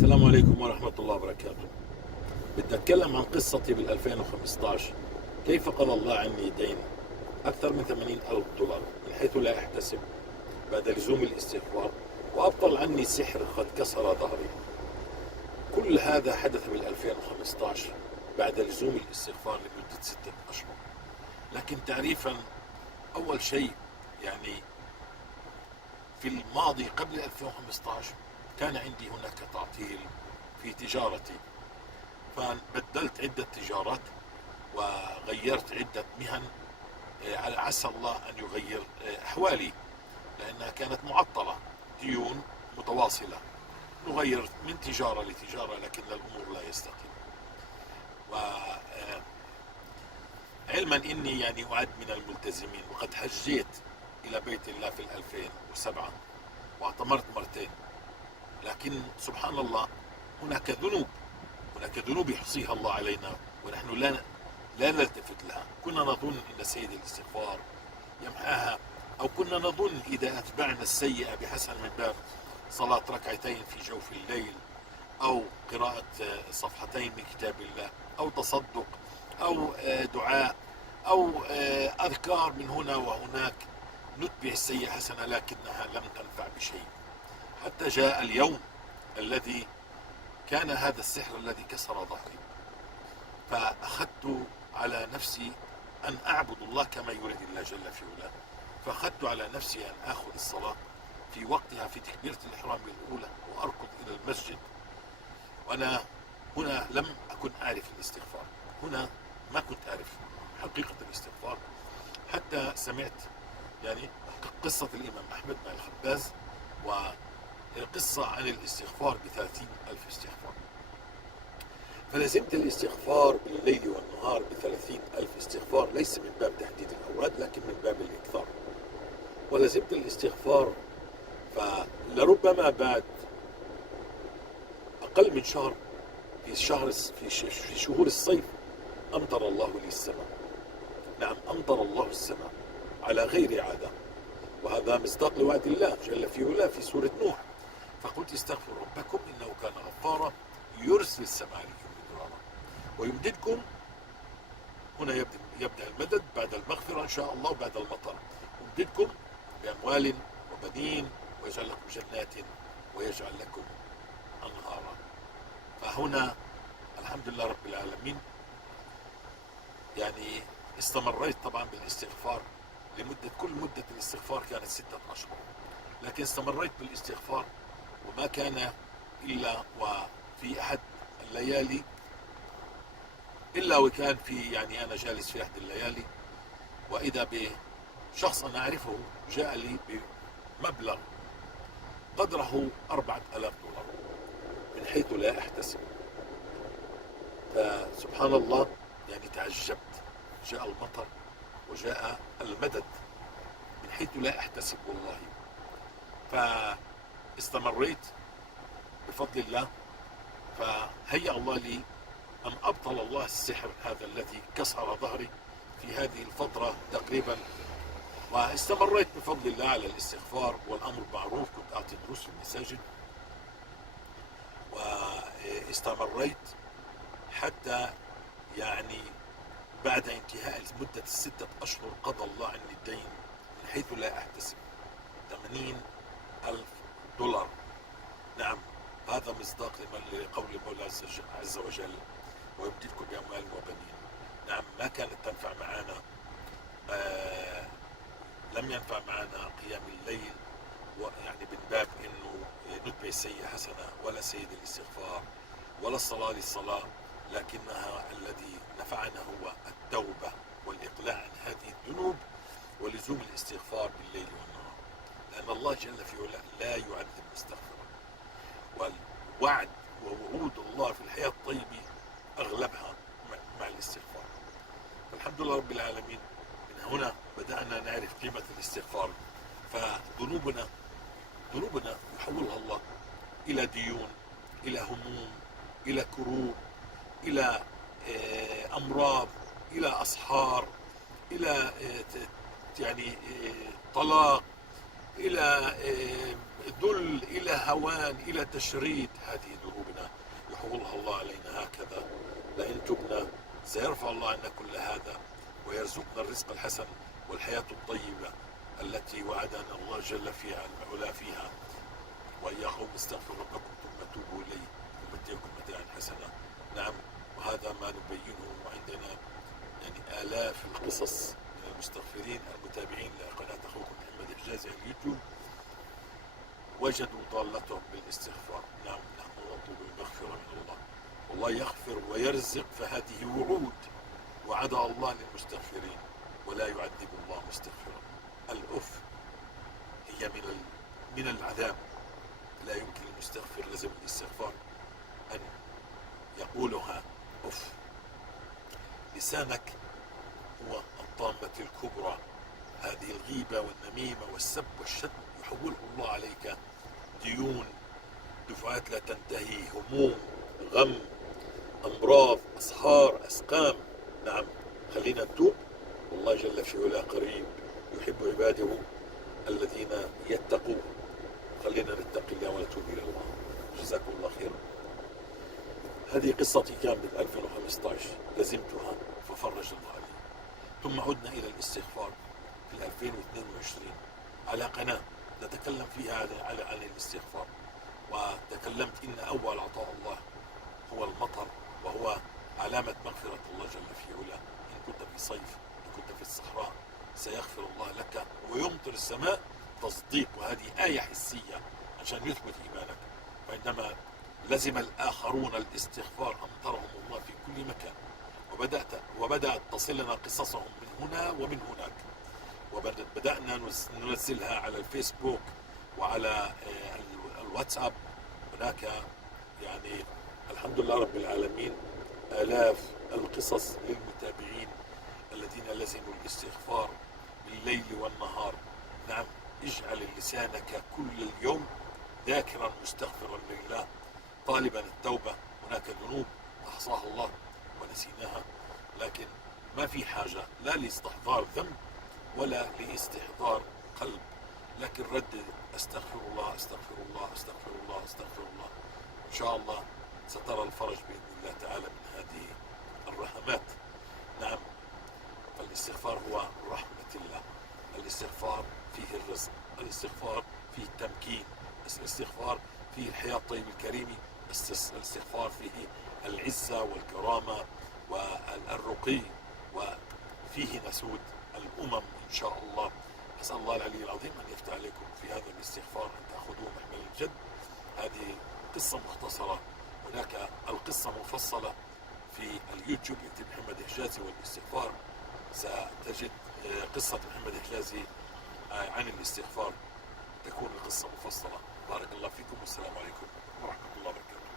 السلام عليكم ورحمة الله وبركاته. بدي أتكلم عن قصتي بال 2015. كيف قضى الله عني دين أكثر من 80 ألف دولار من حيث لا أحتسب بعد لزوم الاستغفار، وأبطل عني سحر قد كسر ظهري. كل هذا حدث بال 2015 بعد لزوم الاستغفار لمدة 6 أشهر. لكن تعريفا، أول شيء يعني في الماضي قبل 2015 كان عندي هناك تعطيل في تجارتي، فبدلت عدة تجارات وغيرت عدة مهن على عسى الله أن يغير أحوالي، لأنها كانت معطلة، ديون متواصلة. نغير من تجارة لتجارة لكن الأمور لا يستقيم. وعلما إني يعني أعد من الملتزمين، وقد حجيت إلى بيت الله في 2007 واعتمرت مرتين، لكن سبحان الله هناك ذنوب يحصيها الله علينا ونحن لا نلتفت لها. كنا نظن أن سيد الاستغفار يمحاها، أو كنا نظن إذا أتبعنا السيئة بحسن من باب صلاة ركعتين في جوف الليل، أو قراءة صفحتين من كتاب الله، أو تصدق، أو دعاء، أو أذكار من هنا وهناك، نتبع السيئة حسنة، لكنها لم تنفع بشيء. حتى جاء اليوم الذي كان هذا السحر الذي كسر ظهري، فأخذت على نفسي أن أعبد الله كما يريد الله جل في علاه. فأخذت على نفسي أن أخذ الصلاة في وقتها في تكبيرة الإحرام الأولى وأركض إلى المسجد. وأنا هنا لم أكن أعرف الاستغفار، هنا ما كنت أعرف حقيقة الاستغفار، حتى سمعت يعني قصة الإمام أحمد مع الخباز، وقصة عن الاستغفار ب30,000 استغفار. فلزمت الاستغفار بالليل والنهار ب30,000 استغفار، ليس من باب تحديد الأوراد لكن من باب الإكثار. ولزمت الاستغفار، فلربما بعد أقل من شهر، في شهور الصيف، أمطر الله لي السماء. نعم، أمطر الله السماء على غير عادة، وهذا مصداق لوعد الله جل في علاه في سورة نوح. فقلت استغفروا ربكم إنه كان غفارا يرسل السماء عليكم مدرارا ويمددكم. هنا يبدأ المدد بعد المغفرة إن شاء الله، بعد المطر. يمددكم بأموال وبنين ويجعل لكم جنات ويجعل لكم أنهارا. فهنا الحمد لله رب العالمين يعني استمريت طبعا بالاستغفار كل مدة الاستغفار كانت 6 أشهر، لكن استمريت بالاستغفار، وما كان إلا وفي أحد الليالي، إلا وكان في يعني أنا جالس في أحد الليالي، وإذا بشخص أنا أعرفه جاء لي بمبلغ قدره 4,000 دولار من حيث لا أحتسب. فسبحان الله يعني تعجبت، جاء المطر وجاء المدد من حيث لا أحتسب والله. فاستمريت بفضل الله، فهيأ الله لي أن أبطل الله السحر هذا الذي كسر ظهري في هذه الفترة تقريبا. واستمريت بفضل الله على الاستغفار والأمر معروف. كنت أعطي دروس في المساجد، واستمريت حتى يعني بعد انتهاء مدة 6 أشهر قضى الله عني الدين من حيث لا أحتسب 80,000 دولار. نعم، هذا مصداق لقول المولى عز وجل ويمددكم بأموال وبنين. نعم، ما كانت تنفع معنا، لم ينفع معنا قيام الليل، يعني من باب انه نتبع السيئة حسنة، ولا سيد الاستغفار، ولا الصلاة للصلاة، لكنها الذي نفعنا هو التوبة والإقلاع عن هذه الذنوب ولزوم الاستغفار بالليل والنهار، لأن الله جل في علاه لا يعذب مستغفرا. والوعد ووعود الله في الحياة الطيبة أغلبها مع الاستغفار. فالحمد لله رب العالمين، من هنا بدأنا نعرف قيمة الاستغفار. فذنوبنا يحولها الله إلى ديون، إلى هموم، إلى كروب، إلى أمراض، إلى أسحار، إلى يعني طلاق، إلى ذل، إلى هوان، إلى تشريد. هذه ذنوبنا يحولها الله علينا هكذا. لئن تبنا سيرفع الله عنا كل هذا ويرزقنا الرزق الحسن والحياة الطيبة التي وعدنا الله جل فيها العلا فيها. ويا قوم استغفروا ربكم ثم توبوا إليه يمتعكم متاعا حسنا. نعم، وهذا ما نبينه. وعندنا يعني آلاف القصص من المستغفرين المتابعين لقناة أخوكم محمد حجازي على اليوتيوب وجدوا ضالتهم بالاستغفار. نعم، نحن نطلب المغفرة من الله، والله يغفر ويرزق، فهذه وعود وعدها الله للمستغفرين، ولا يعذب الله مستغفرا. الأف هي من العذاب. لا يمكن المستغفر لازم الاستغفار أن يقولها أف. لسانك هو الطامة الكبرى. هذه الغيبة والنميمة والسب والشتم يحوله الله عليك ديون، دفعات لا تنتهي، هموم، غم، أمراض، أسهار، أسقام. نعم، خلينا نتوب، والله جل في علا قريب يحب عباده الذين يتقون. خلينا نتقي الله ونتوب إلى الله. جزاكم الله خيرا. هذه قصتي كانت 2015 لزمتها ففرج الله علي. ثم عدنا إلى الاستغفار في 2022 على قناة نتكلم فيها عن الاستغفار. وتكلمت إن أول عطاء الله هو المطر، وهو علامة مغفرة الله جل في علاه. إن كنت في صيف، إن كنت في الصحراء، سيغفر الله لك ويمطر السماء تصديق. وهذه آية حسية عشان يثبت إيمانك. فعندما لزم الآخرون الاستغفار أمطرهم الله في كل مكان. وبدأت تصلنا قصصهم من هنا ومن هناك. وبدأنا ننزلها على الفيسبوك وعلى الواتساب. هناك يعني الحمد لله رب العالمين آلاف القصص للمتابعين الذين لزموا الاستغفار بالليل والنهار. نعم، اجعل لسانك كل اليوم ذاكرا مستغفرا لله طالبا التوبة. هناك ذنوب أحصاها الله ونسيناها، لكن ما في حاجة لا لاستحضار ذنب ولا لاستحضار قلب، لكن ردد استغفر الله استغفر الله استغفر الله استغفر الله. إن شاء الله سترى الفرج بإذن الله تعالى من هذه الرحمات. نعم، فالاستغفار هو رحمة الله. الاستغفار فيه الرزق، الاستغفار فيه التمكين، الاستغفار فيه الحياة الطيب الكريم، الاستغفار فيه العزة والكرامة والرقي، وفيه نسود الأمم إن شاء الله. أسأل الله العلي العظيم أن يفتح عليكم في هذا الاستغفار، أن تأخذوه محمل الجد. هذه قصة مختصرة، هناك القصة مفصلة في اليوتيوب، اكتب محمد حجازي والاستغفار ستجد قصة محمد حجازي عن الاستغفار، تكون القصة مفصلة. بارك الله فيكم والسلام عليكم ورحمة الله وبركاته.